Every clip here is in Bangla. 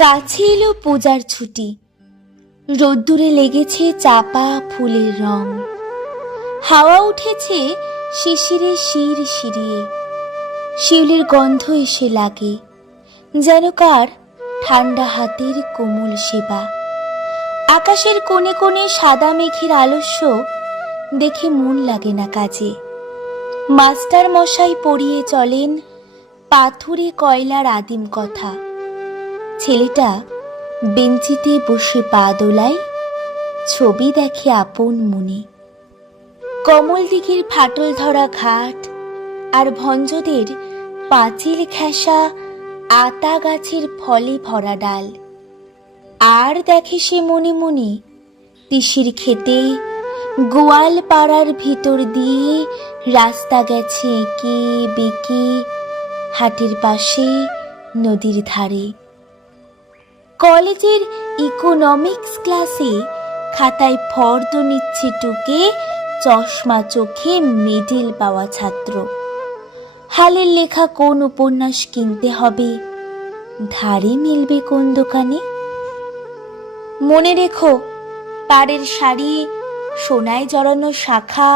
কাছে এলো পূজার ছুটি। রোদ্দুরে লেগেছে চাপা ফুলের রং। হাওয়া উঠেছে শিশিরে শির শিরিয়ে। শিউলির গন্ধ এসে লাগে, যেন কার ঠান্ডা হাতের কোমল সেবা। আকাশের কোণে কোণে সাদা মেঘের আলস্য দেখে মন লাগে না কাজে। মাস্টার মশাই পড়িয়ে চলেন পাথুরে কয়লার আদিম কথা। ছেলেটা বেঞ্চিতে বসে পা দোলায়, ছবি দেখে আপন মনে। কমল দিঘির ফাটল ধরা ঘাট আর ভঞ্জদের পাঁচিল ঘেঁষা আতা গাছের ফলে ভরা ডাল। আর দেখে সে মনে মনে তিসির খেতে গোয়াল পাড়ার ভিতর দিয়ে রাস্তা গেছে এঁকে বেঁকে, হাটের পাশে নদীর ধারে। কলেজের ইকোনমিক্স ক্লাসে খাতায় ফর্দ নিচ্ছে টুকে চশমা চোখে মেডেল পাওয়া ছাত্র। হালের লেখা কোন উপন্যাস কিনতে হবে, ধারে মিলবে কোন দোকানে। মনে রেখো, পাড়ের শাড়ি, সোনায় জড়ানো শাখা,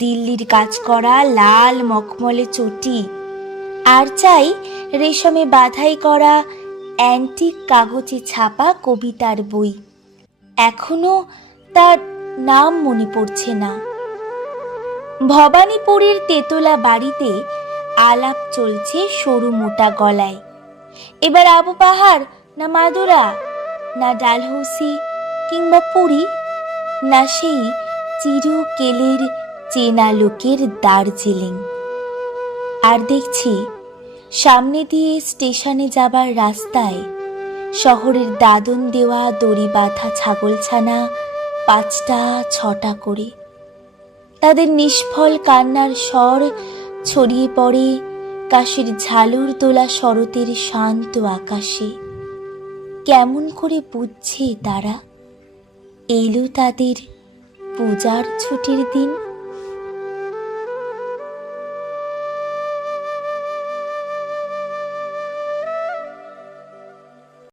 দিল্লির কাজ করা লাল মখমলে চটি, আর চাই রেশমে বাধাই করা অ্যান্টিক কাগজে ছাপা কবিতার বই। এখনো তার নাম মনে পড়ছে না। ভবানীপুরের তেতলা বাড়িতে আলাপ চলছে সরু মোটা গলায়। এবার আবু পাহাড় না মাদুরা, না ডালহৌসি কিংবা পুরী, না সেই চিরকেলের চেনা লোকের দার্জিলিং। আর দেখছি সামনে দিয়ে স্টেশনে যাবার রাস্তায় শহরের দাদন দেওয়া দড়ি বাঁধা ছাগলছানা 5টা 6টা করে। তাদের নিষ্ফল কান্নার স্বর ছড়িয়ে পড়ে কাশের ঝালুর তোলা শরতের শান্ত আকাশে। কেমন করে বুঝছে তারা এলো তাদের পূজার ছুটির দিন।